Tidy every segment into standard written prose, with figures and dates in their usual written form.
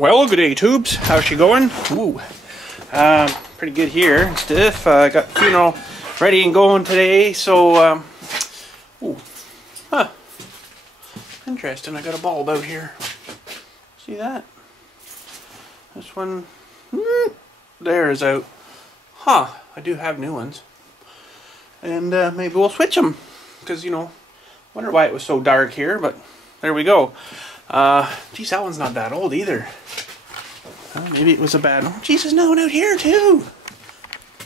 Well, good day, tubes. How's she going? Ooh, pretty good here and stuff. Got funeral ready and going today, so ooh, huh? Interesting. I got a bulb out here. See that? This one there is out. Huh? I do have new ones, and maybe we'll switch them because wonder why it was so dark here, but there we go. Geez, that one's not that old either. Maybe it was a bad one. Geez, there's no one out here too.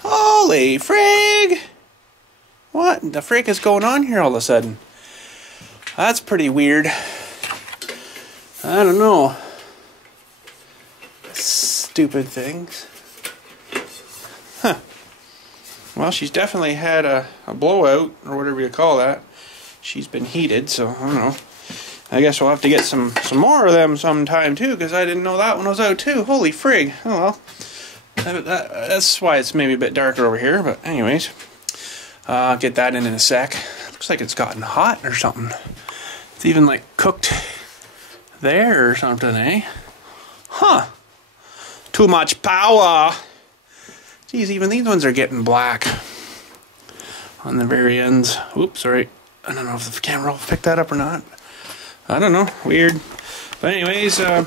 Holy frig! What the frick is going on here all of a sudden? That's pretty weird. I don't know. Stupid things. Huh. Well, she's definitely had a blowout, or whatever you call that. She's been heated, so I don't know. I guess we'll have to get some more of them sometime too, because I didn't know that one was out too. Holy frig. Oh well. That's why it's maybe a bit darker over here, but anyways. I'll get that in a sec. Looks like it's gotten hot or something. It's even like cooked there or something, eh? Huh. Too much power. Geez, even these ones are getting black on the very ends. Oops, sorry. I don't know if the camera will pick that up or not. I don't know. Weird. But anyways, I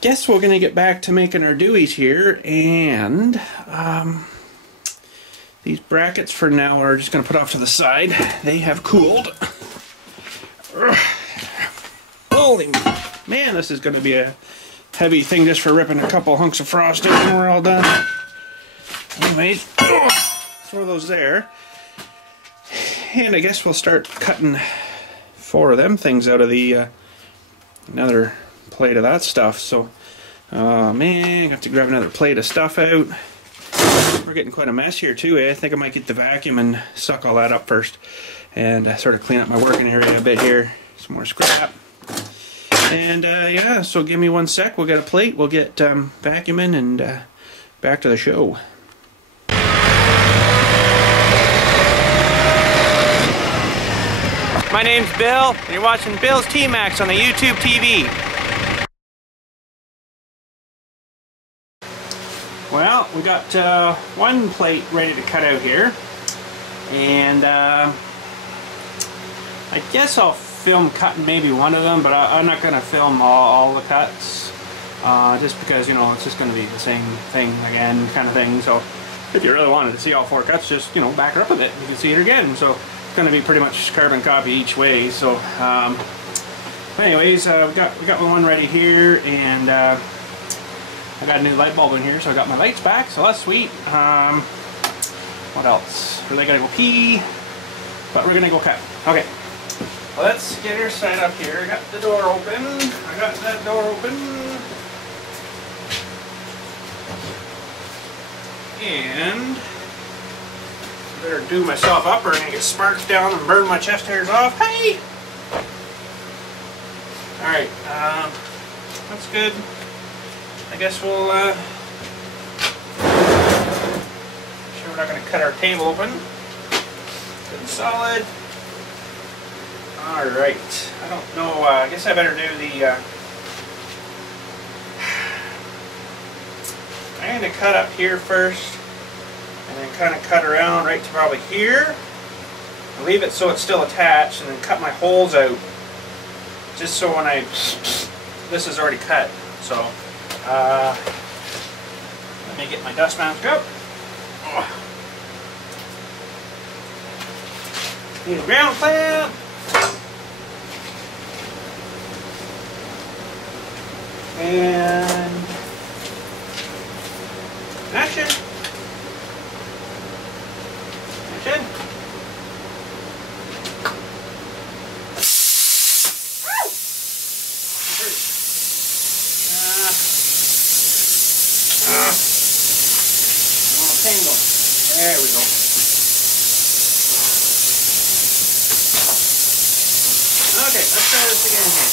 guess we're going to get back to making our dewies here. And these brackets for now are just going to put off to the side. They have cooled. Holy man, this is going to be a heavy thing just for ripping a couple hunks of frost out when we're all done. Anyways, throw those there. And I guess we'll start cutting 4 of them things out of the another plate of that stuff. So man, I have to grab another plate of stuff out. We're getting quite a mess here too, eh? I think I might get the vacuum and suck all that up first and sort of clean up my working area a bit here. Some more scrap. And yeah, so give me 1 sec. We'll get a plate, we'll get vacuuming, and back to the show. My name's Bill, and you're watching BILLSTMAXX on the YouTube TV. Well, we got 1 plate ready to cut out here, and I guess I'll film cutting maybe 1 of them, but I'm not going to film all the cuts, just because, it's just going to be the same thing again, kind of thing. So if you really wanted to see all 4 cuts, just, back her up a bit, you can see it again. So it's going to be pretty much carbon copy each way. So anyways, we got 1 ready here, and I got a new light bulb in here, so I got my lights back, so that's sweet. What else? Really gotta go pee, but we're gonna go cut. Okay, well, let's get her set up here. I got the door open. I got that door open. And I better do myself up or I'm gonna get sparks down and burn my chest hairs off. Hey! Alright, that's good. I guess we'll sure we're not going to cut our table open. Good and solid. Alright, I don't know, I guess I better do the I'm going to cut up here first and then kind of cut around right to probably here. I'll leave it so it's still attached and then cut my holes out just so when this is already cut. So let me get my dust mask up. Need a ground clamp. And action. Action. Tangle. There we go. Okay, let's try this again here.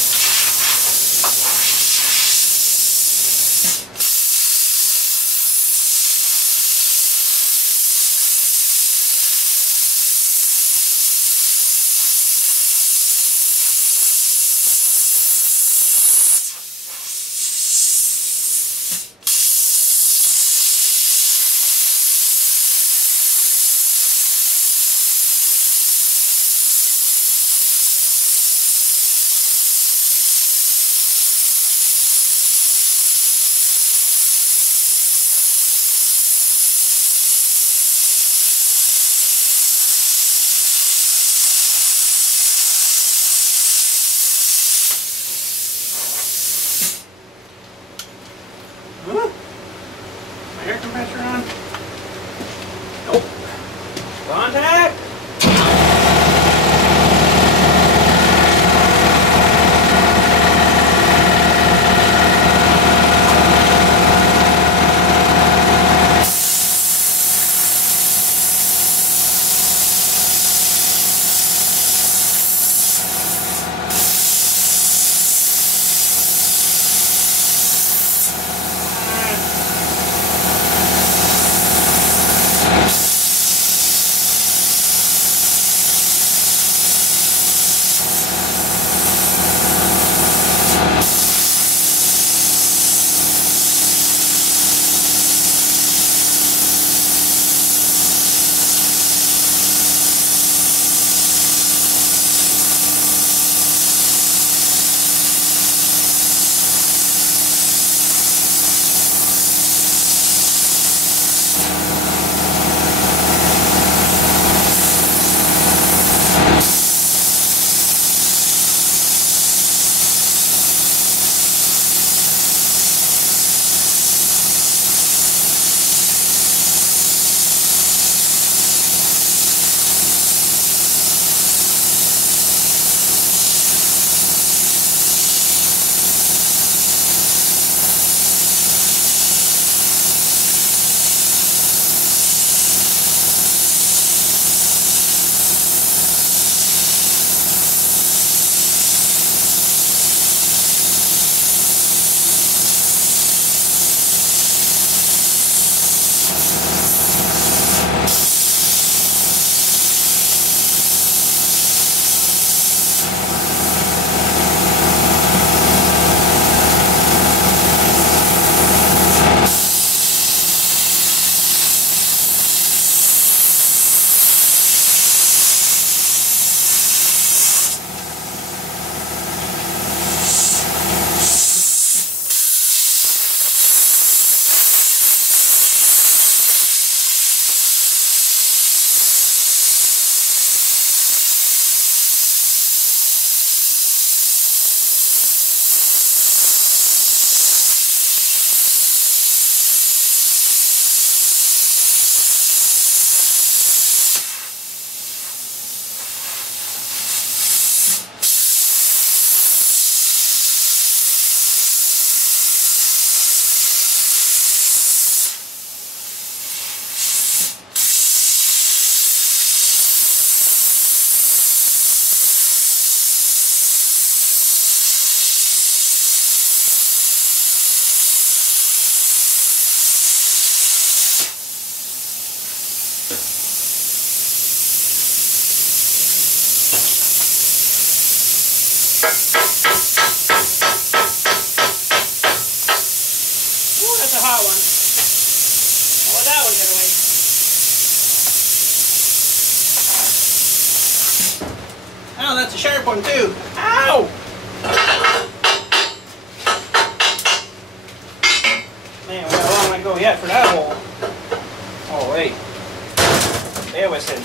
hot one. I'll let that one get away. Oh, that's a sharp one too. Ow! Man, we got a long way to go yet for that hole. Oh, wait. There was it.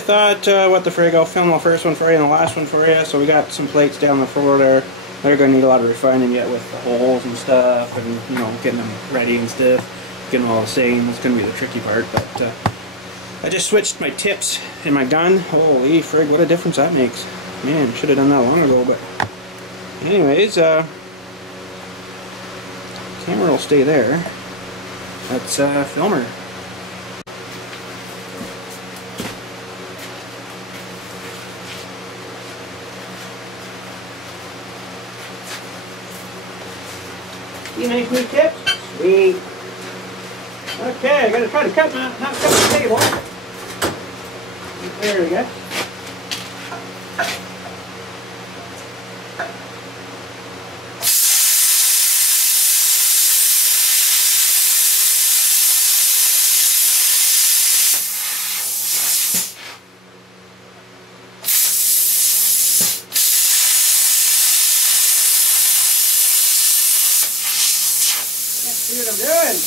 I thought, what the frig, I'll film the first one for you and the last one for you. So we got some plates down the floor there. They're going to need a lot of refining yet with the holes and stuff, and you know, getting them ready and stuff, getting them all the same. It's going to be the tricky part, but I just switched my tips in my gun. Holy frig, what a difference that makes. Man, should have done that long ago, but anyways, camera will stay there. Let's film her. You make new tips? Sweet. Okay, I gotta try to cut not cut the table. There we go. See what I'm doing?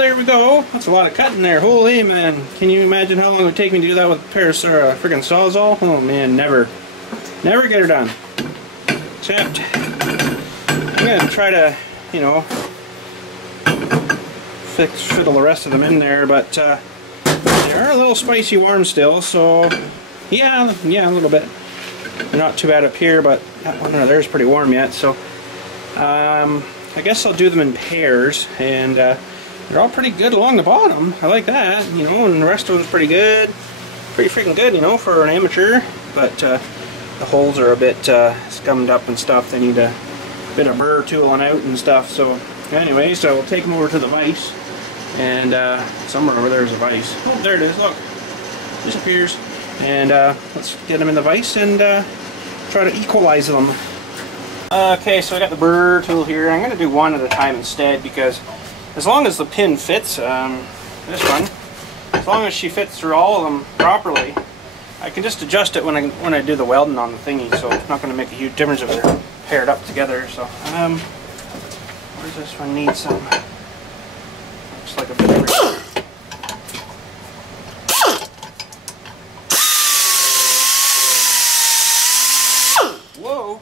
there we go. That's a lot of cutting there. Holy man. Can you imagine how long it would take me to do that with a pair of friggin' Sawzall? Oh man, never. Never get her done. Except, I'm going to try to, you know, fiddle the rest of them in there, but they are a little spicy warm still, so yeah, a little bit. They're not too bad up here, but that one there's pretty warm yet, so I guess I'll do them in pairs, and they're all pretty good along the bottom. I like that, you know, and the rest of them's pretty good. Pretty freaking good, you know, for an amateur, but the holes are a bit scummed up and stuff. They need a bit of burr tooling out and stuff, so anyway, so we'll take them over to the vise, and somewhere over there is a vise. Oh, there it is, look. Disappears. And let's get them in the vise and try to equalize them. Okay, so I got the burr tool here. I'm going to do one at a time instead, because as long as the pin fits, this one, as long as she fits through all of them properly, I can just adjust it when I do the welding on the thingy, so it's not going to make a huge difference if they're paired up together. So, where's this one? Need some, looks like a bit everywhere. Whoa!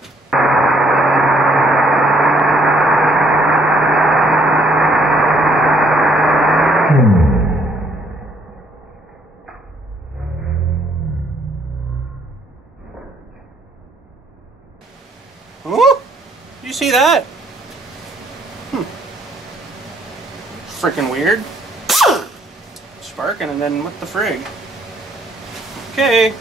Oh! Did you see that? Freaking weird. Sparking and then what the frig? Okay.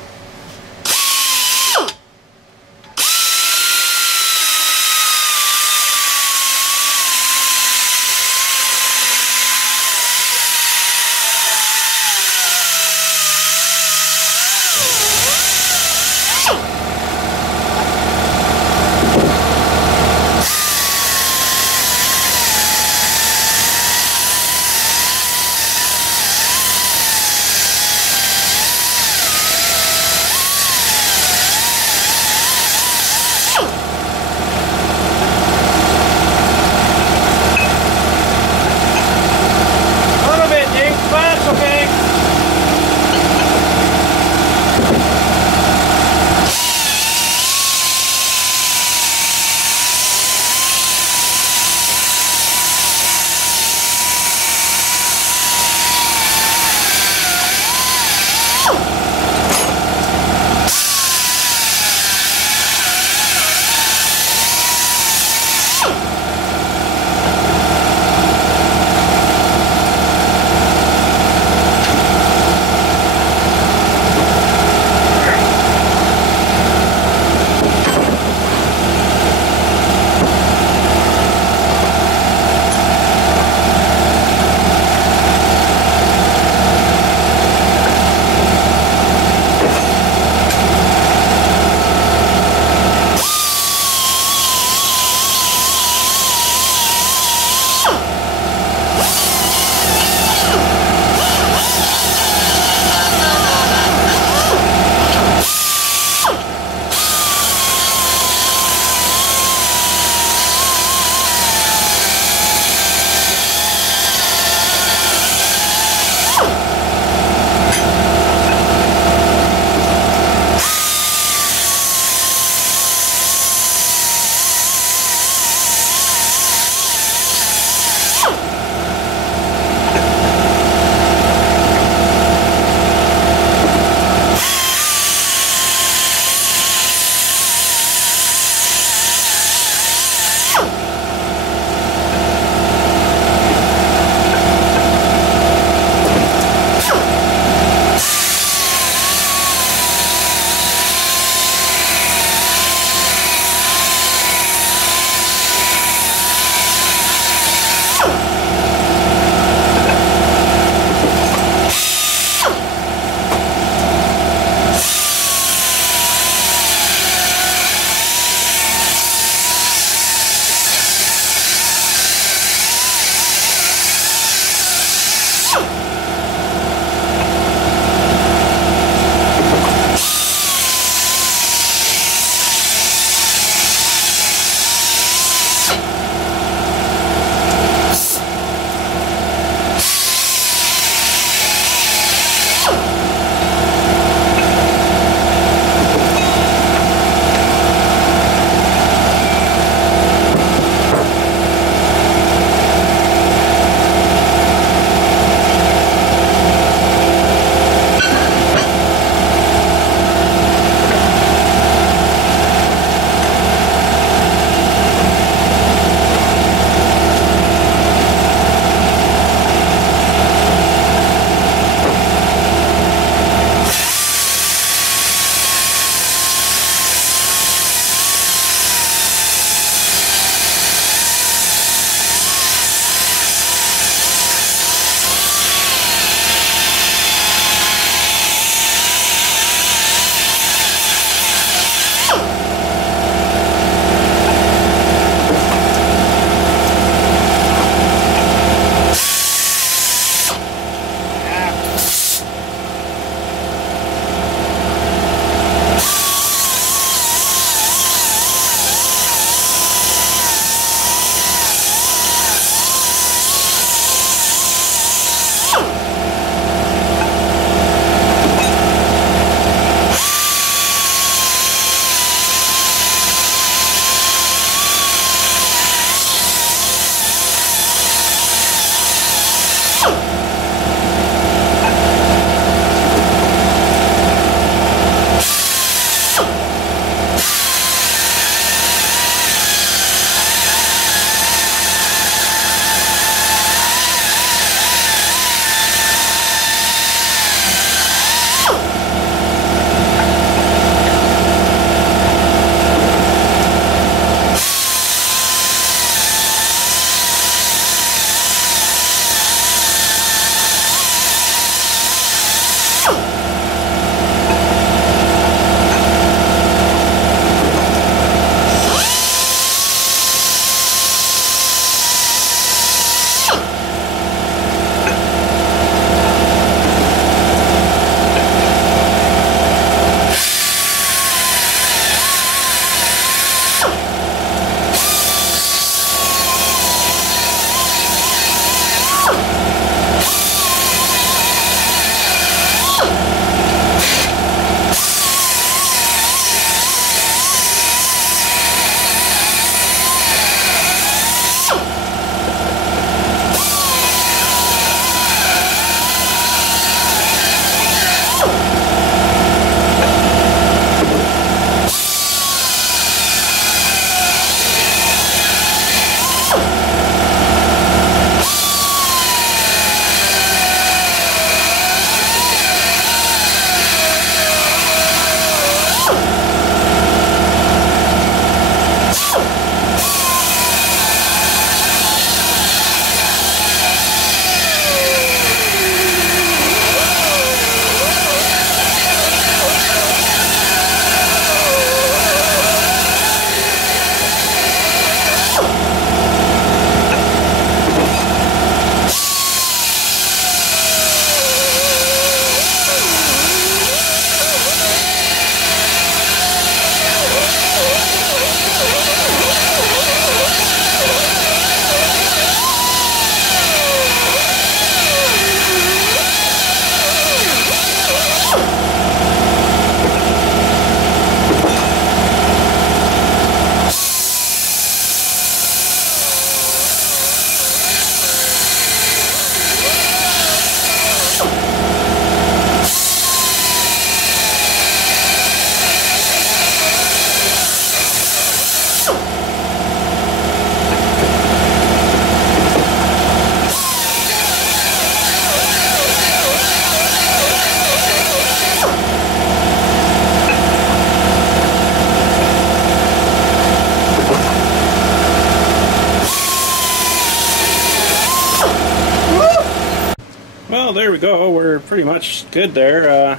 there we go. We're pretty much good there.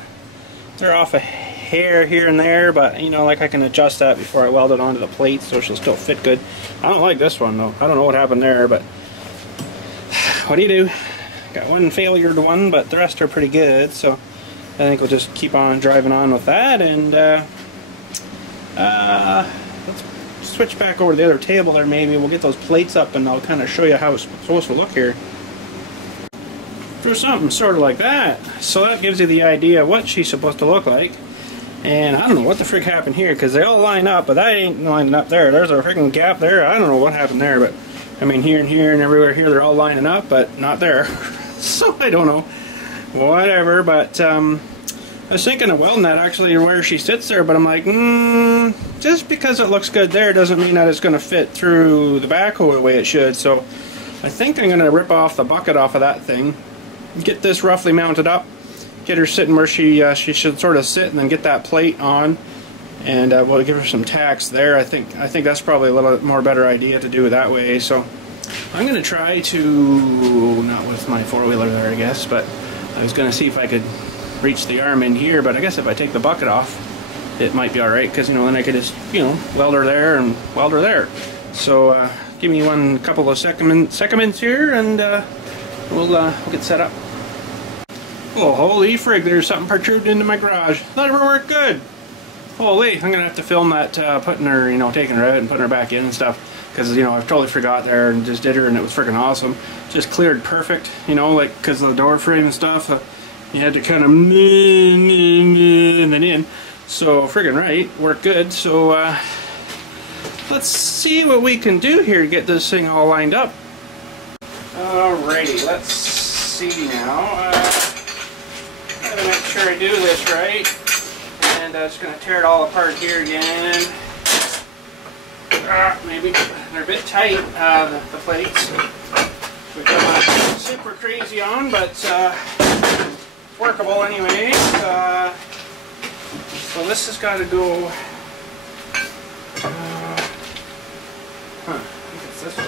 They're off a hair here and there, but you know, like I can adjust that before I weld it onto the plate so she'll still fit good. I don't like this one though. I don't know what happened there, but what do you do? Got one failure to one, but the rest are pretty good, so I think we'll just keep on driving on with that, and let's switch back over to the other table there. Maybe we'll get those plates up and I'll kind of show you how it's supposed to look here. Do something sort of like that. So that gives you the idea of what she's supposed to look like. And I don't know what the frick happened here, because they all line up, but that ain't lining up there. There's a freaking gap there. I don't know what happened there, but I mean here and everywhere here they're all lining up, but not there. So I don't know. Whatever, but I was thinking of welding that actually where she sits there, but I'm like, just because it looks good there doesn't mean that it's going to fit through the backhoe the way it should. So I think I'm going to rip off the bucket off of that thing, get this roughly mounted up, get her sitting where she should sort of sit, and then get that plate on, and we'll give her some tacks there. I think that's probably a little bit more better idea to do it that way. So I'm going to try to, not with my four-wheeler there I guess, but I was going to see if I could reach the arm in here, but I guess if I take the bucket off it might be alright, because you know, then I could just, you know, weld her there and weld her there. So give me one couple of seconds here, and we'll get set up. Oh, holy frig, there's something protruding into my garage. That ever worked good. Holy, I'm gonna have to film that putting her, you know, taking her out and putting her back in and stuff, because you know, I've totally forgot there and just did her, and it was freaking awesome. Just cleared perfect, you know, like because of the door frame and stuff. You had to kind of and then in. So friggin' right, worked good. So let's see what we can do here to get this thing all lined up. Alrighty, let's see now. Gotta make sure I do this right, and I'm just gonna tear it all apart here again. Maybe they're a bit tight, the plates, which I'm not super crazy on, but workable anyway. So this has got to go. I think it's this way.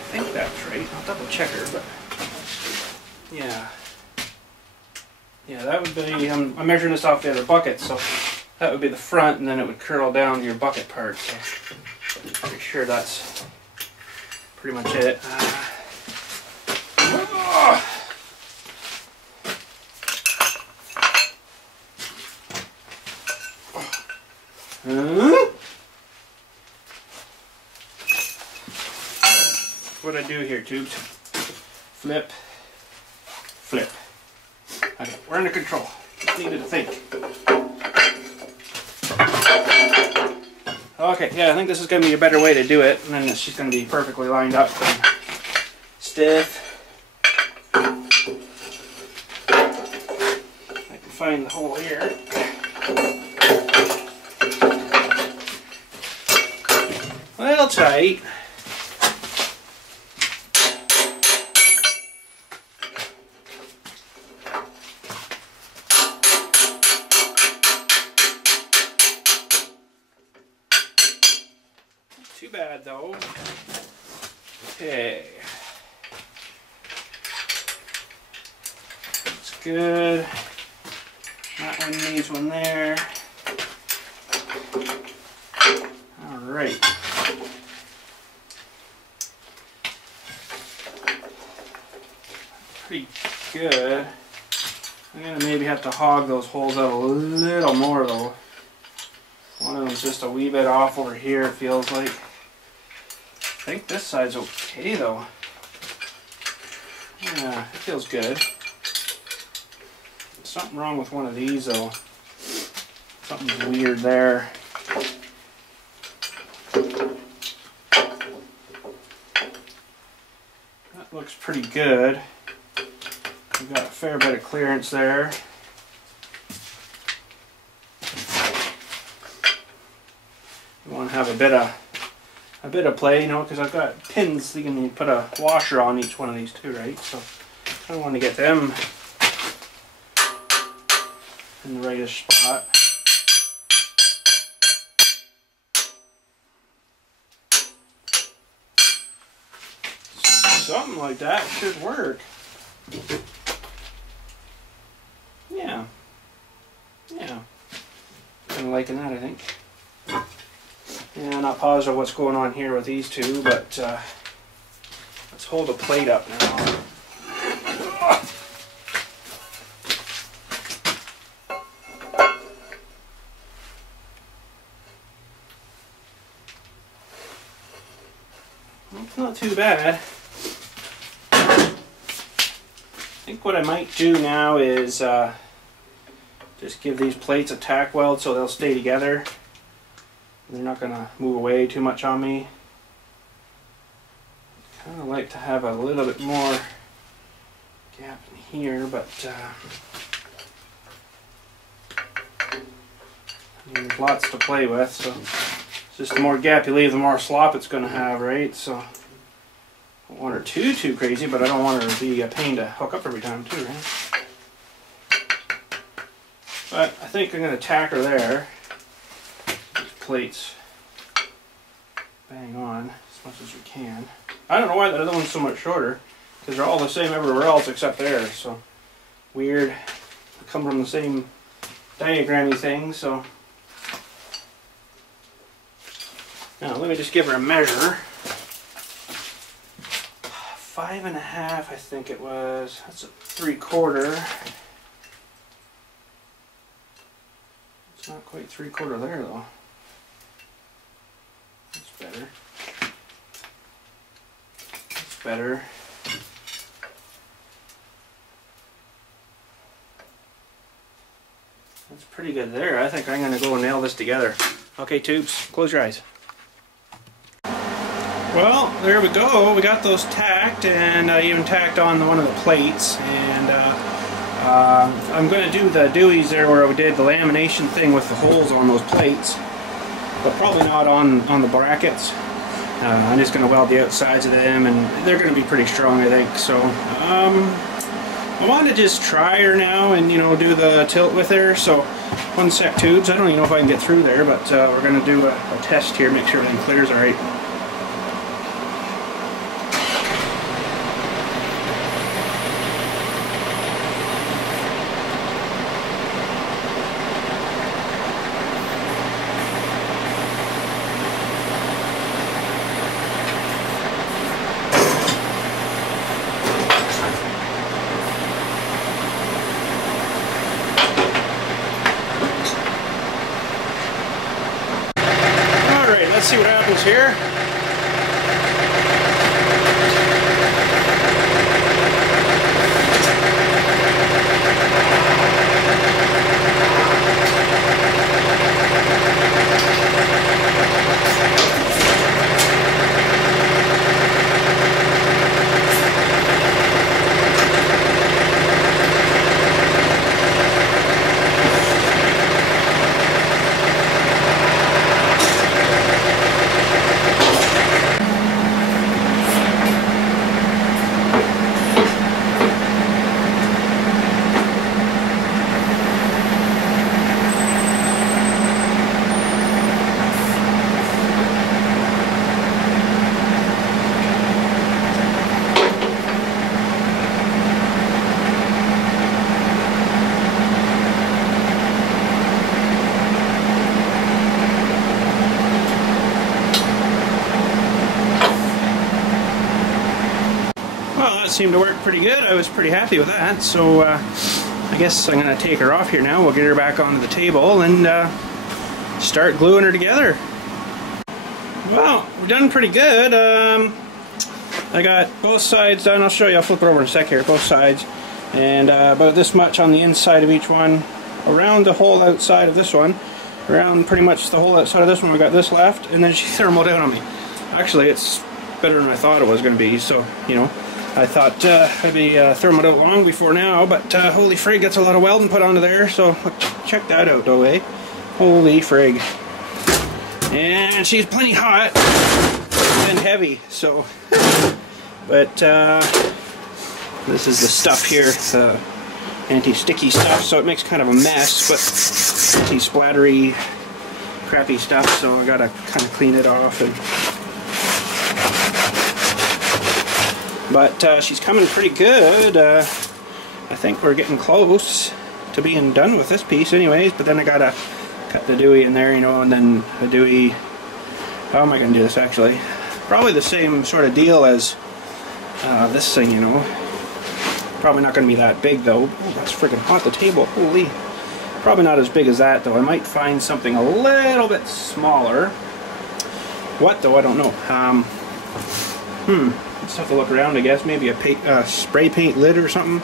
I think that's right. I'll double check her, but yeah, that would be. I'm measuring this off the other bucket, so that would be the front, and then it would curl down to your bucket part. So pretty sure that's pretty much it. What I do here, tubes? Flip, flip. Okay, we're under control. Just needed to think. Okay, yeah, I think this is going to be a better way to do it, and then she's going to be perfectly lined up and stiff. I can find the hole here. Well, tight. Too bad though. Okay. That's good. That one needs one there. Alright. Pretty good. I'm gonna maybe have to hog those holes out a little more though. One of them's just a wee bit off over here, it feels like. I think this side's okay though. Yeah, it feels good. Something wrong with one of these though. Something's weird there. That looks pretty good. We've got a fair bit of clearance there. You want to have a bit of play, you know, because I've got pins. You can put a washer on each one of these too, right? So I want to get them in the right spot. Something like that should work. Yeah. Yeah. Kind of liking that, I think. Yeah, not positive what's going on here with these two, but let's hold the plate up now. It's not too bad. I think what I might do now is just give these plates a tack weld so they'll stay together. They're not going to move away too much on me. Kind of like to have a little bit more gap in here, but I mean, there's lots to play with, so it's just the more gap you leave, the more slop it's going to have, right? So I don't want her too crazy, but I don't want her to be a pain to hook up every time too, right? But I think I'm going to tack her there. These plates bang on as much as we can. I don't know why that other one's so much shorter, because they're all the same everywhere else except there. So weird. They come from the same diagrammy thing. So now let me just give her a measure. 5.5, I think it was. That's a 3/4. It's not quite 3/4 there though. That's better. That's better. That's pretty good there. I think I'm going to go and nail this together. Okay, tubes, close your eyes. Well, there we go. We got those tacked, and I even tacked on one of the plates. And I'm going to do the Deweys there where we did the lamination thing with the holes on those plates, but probably not on the brackets. I'm just going to weld the outsides of them, and they're going to be pretty strong, I think. So I want to just try her now and, you know, do the tilt with her. So 1 sec, tubes. I don't even know if I can get through there, but we're going to do a test here, make sure everything clears all right. Let's see what happens here. Seemed to work pretty good. I was pretty happy with that, so I guess I'm going to take her off here now. We'll get her back onto the table and start gluing her together. Well, we're done pretty good. I got both sides done. I'll show you. I'll flip it over in a sec here. Both sides, and about this much on the inside of each one, around the whole outside of this one, around pretty much the whole outside of this one. We got this left, and then she thermaled out on me. Actually, it's better than I thought it was going to be. So, you know, I thought I'd be thermal out long before now, but holy frig, that's a lot of welding put onto there, so check that out though, eh? Holy frig. And she's plenty hot and heavy, so, but this is the stuff here, the anti-sticky stuff, so it makes kind of a mess, but anti-splattery, crappy stuff, so I gotta kind of clean it off and But she's coming pretty good. I think we're getting close to being done with this piece anyways, but then I gotta cut the dewey in there, you know, and then the dewey, how am I gonna do this actually? Probably the same sort of deal as this thing, you know. Probably not gonna be that big though. Oh, that's freaking hot, the table, holy. Probably not as big as that though. I might find something a little bit smaller. What though, I don't know. Just have to look around, I guess. Maybe a spray paint lid or something.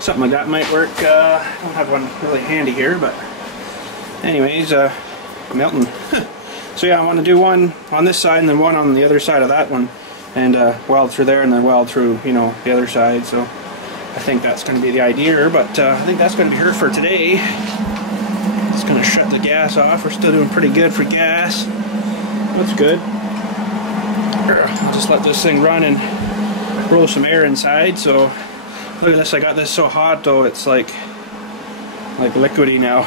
Something like that might work. I don't have one really handy here, but anyways, melting. So yeah, I want to do one on this side and then one on the other side of that one, and weld through there and then weld through, you know, the other side. So I think that's going to be the idea, but I think that's going to be her for today. Just going to shut the gas off. We're still doing pretty good for gas. That's good. Here, I'll just let this thing run and blow some air inside. So look at this, I got this so hot though, it's like liquidy now.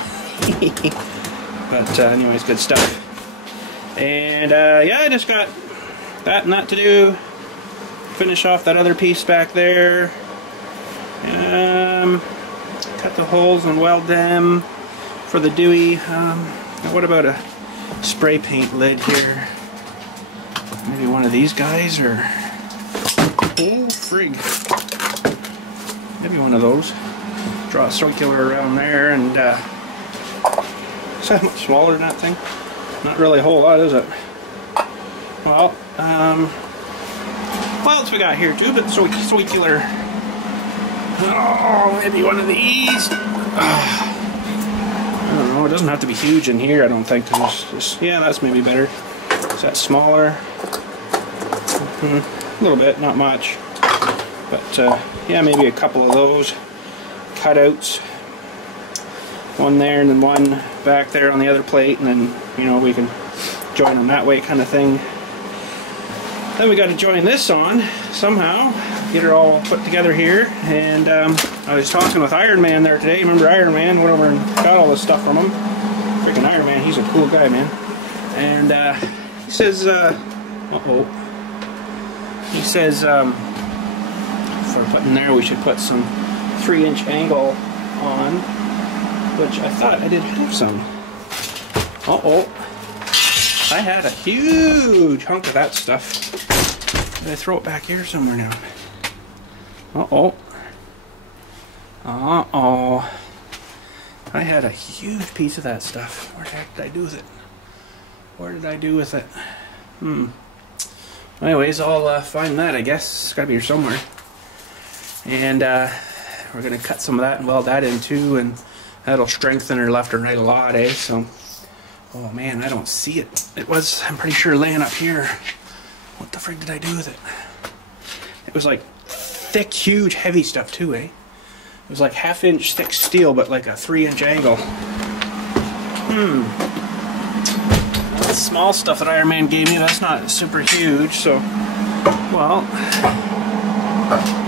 But anyways, good stuff. And yeah, I just got that and that to do. Finish off that other piece back there. Cut the holes and weld them for the dewey. What about a spray paint lid here? Maybe one of these guys, or oh frig, maybe one of those. Draw a circular around there, and is that much smaller than that thing? Not really a whole lot, is it? Well, what else we got here too? But circular. Oh, maybe one of these. I don't know. It doesn't have to be huge in here, I don't think. Just, yeah, that's maybe better. Is that smaller? A little bit, not much. But yeah, maybe a couple of those cutouts. One there and then one back there on the other plate, and then, you know, we can join them that way, kind of thing. Then we got to join this on somehow, get her all put together here. And I was talking with Iron Man there today. Remember Iron Man? Went over and got all this stuff from him. Freaking Iron Man, he's a cool guy, man. And he says, he says for putting there, we should put some 3-inch angle on, which I thought I did have some. I had a huge hunk of that stuff. Did I throw it back here somewhere now? I had a huge piece of that stuff. Where the heck did I do with it? Where did I do with it? Anyways, I'll find that, I guess. It's gotta be here somewhere. And we're gonna cut some of that and weld that in too, and that'll strengthen her left and right a lot, eh? So, oh man, I don't see it. It was, I'm pretty sure, laying up here. What the frig did I do with it? It was like thick, huge, heavy stuff too, eh? It was like 1/2-inch thick steel, but like a 3-inch angle. That small stuff that Iron Man gave me, that's not super huge, so, well,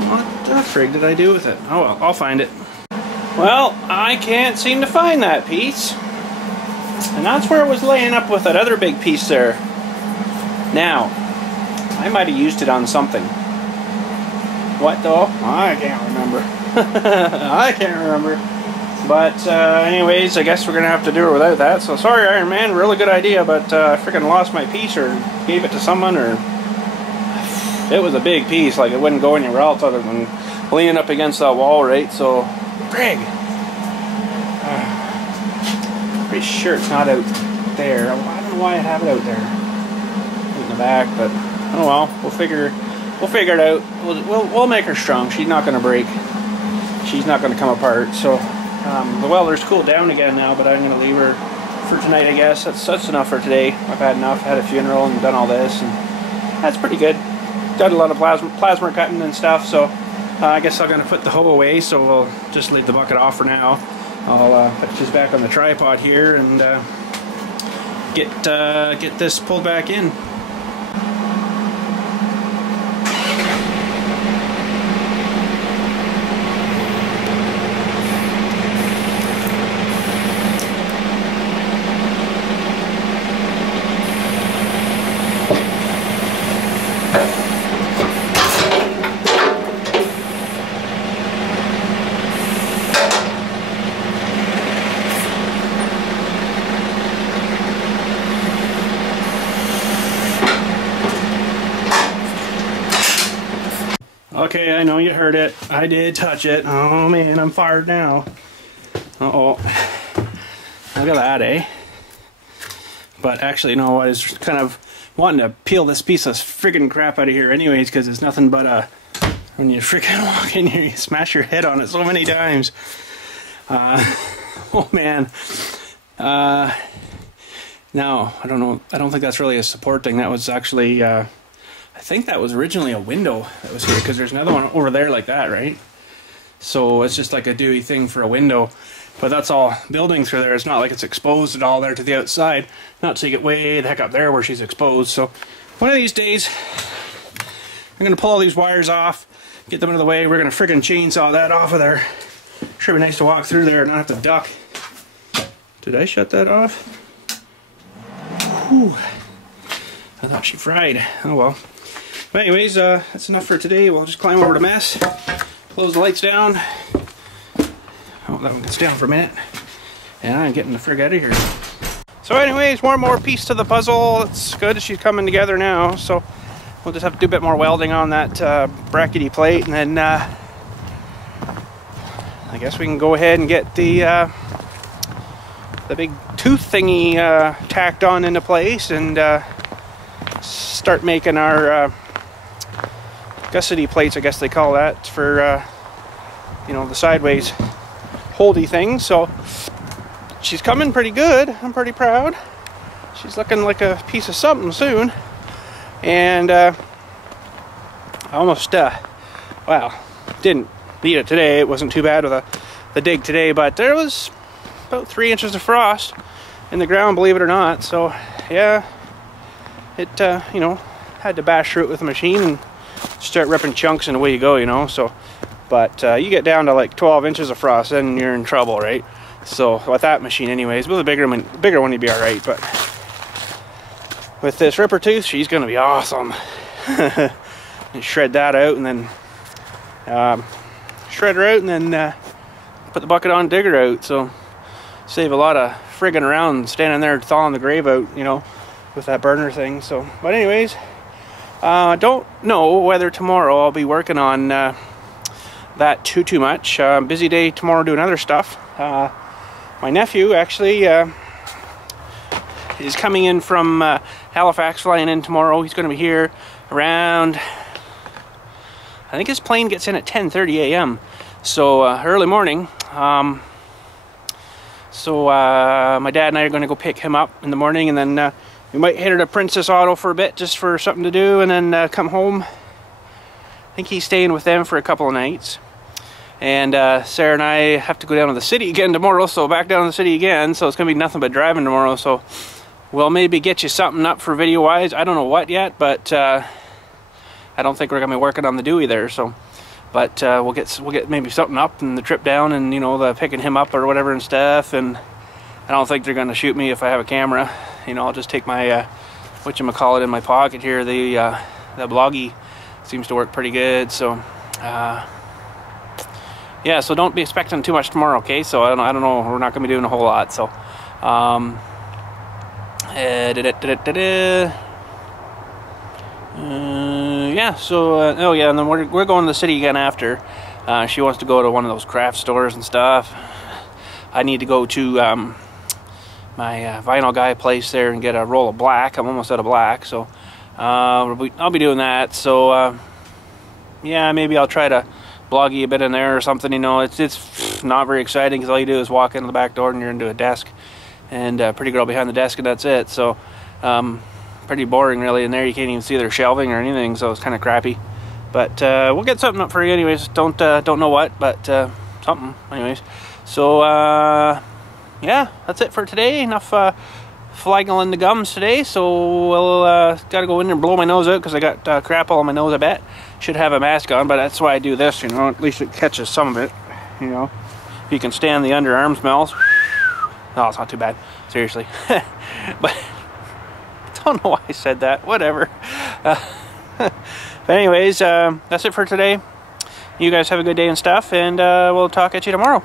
what the frig did I do with it? Oh well, I'll find it. Well, I can't seem to find that piece. And that's where it was laying up with that other big piece there. Now, I might have used it on something. What though? I can't remember. I can't remember. But anyways, I guess we're going to have to do it without that. So sorry, Iron Man, really good idea, but I freaking lost my piece or gave it to someone, or it was a big piece, like it wouldn't go anywhere else other than leaning up against that wall, right? So, frig. Pretty sure it's not out there. I don't know why I have it out there in the back, but oh well, we'll figure it out. We'll make her strong. She's not going to break. She's not going to come apart. So the welder's cooled down again now, but I'm going to leave her for tonight, I guess. That's enough for today. I've had enough. Had a funeral and done all this, and that's pretty good. Got a lot of plasma cutting and stuff. So I guess I'm going to put the hoe away. So we'll just leave the bucket off for now. I'll put this back on the tripod here and get this pulled back in. Okay, I know you heard it. I did touch it. Oh man, I'm fired now. Uh-oh. Look at that, eh? But actually, no, I was kind of wanting to peel this piece of friggin' crap out of here anyways, because it's nothing but a... When you freaking walk in here, you smash your head on it so many times. Oh man. No, I don't know. I don't think that's really a support thing. That was actually... I think that was originally a window that was here, because there's another one over there like that, right? So it's just like a Dewey thing for a window. But that's all building through there. It's not like it's exposed at all there to the outside. Not till you get way the heck up there where she's exposed. So one of these days, I'm going to pull all these wires off, get them out of the way. We're going to friggin' chainsaw that off of there. Sure be nice to walk through there and not have to duck. Did I shut that off? Whew. I thought she fried. Oh well. But anyways, that's enough for today. We'll just climb over to mess, close the lights down. Oh, that one gets down for a minute. And I'm getting the frig out of here. So anyways, one more piece to the puzzle. It's good she's coming together now. So we'll just have to do a bit more welding on that brackety plate. And then I guess we can go ahead and get the big tooth thingy tacked on into place. And start making our gusset plates, I guess they call that, for you know, the sideways holdy thing. So she's coming pretty good. I'm pretty proud. She's looking like a piece of something soon. And I almost well, didn't beat it today. It wasn't too bad with the dig today, but there was about 3 inches of frost in the ground, believe it or not. So yeah, it you know, had to bash through it with a machine and start ripping chunks and away you go, you know. So but you get down to like 12 inches of frost and you're in trouble, right? So with that machine anyways, with a bigger one you'd be all right. But with this ripper tooth, she's gonna be awesome. And shred that out, and then shred her out, and then put the bucket on, dig her out. So save a lot of frigging around standing there thawing the grave out, you know, with that burner thing. So but anyways, don't know whether tomorrow I'll be working on that too much. Busy day tomorrow doing other stuff. My nephew actually is coming in from Halifax, flying in tomorrow. He's going to be here around, I think his plane gets in at 10:30 a.m. So early morning. So my dad and I are going to go pick him up in the morning, and then we might head to Princess Auto for a bit, just for something to do, and then come home. I think he's staying with them for a couple of nights. And Sarah and I have to go down to the city again tomorrow, so back down to the city again. So it's going to be nothing but driving tomorrow. So we'll maybe get you something up for video-wise. I don't know what yet, but I don't think we're going to be working on the Dewey there. So, but we'll get maybe something up, and the trip down, and you know, the picking him up or whatever and stuff. And I don't think they're going to shoot me if I have a camera. You know, I'll just take my whatchamacallit in my pocket here. The Bloggy seems to work pretty good. So. Yeah, so don't be expecting too much tomorrow, okay? So I don't know, we're not going to be doing a whole lot. So yeah, so oh yeah, and then we're going to the city again after. She wants to go to one of those craft stores and stuff. I need to go to my vinyl guy place there and get a roll of black. I'm almost out of black, so I'll be doing that. So yeah, maybe I'll try to bloggy a bit in there or something, you know. It's not very exciting, because all you do is walk into the back door and you're into a desk and a pretty girl behind the desk, and that's it. So pretty boring really in there. You can't even see their shelving or anything, so it's kind of crappy. But we'll get something up for you anyways. Don't know what, but something anyways. So yeah, that's it for today. Enough flagging the gums today. So we'll gotta go in there and blow my nose out, because I got crap all on my nose. I bet should have a mask on, but that's why I do this, you know. At least it catches some of it, you know. If you can stand the underarm smells. No, it's not too bad, seriously. But I don't know why I said that. Whatever. But anyways, that's it for today. You guys have a good day and stuff, and we'll talk at you tomorrow.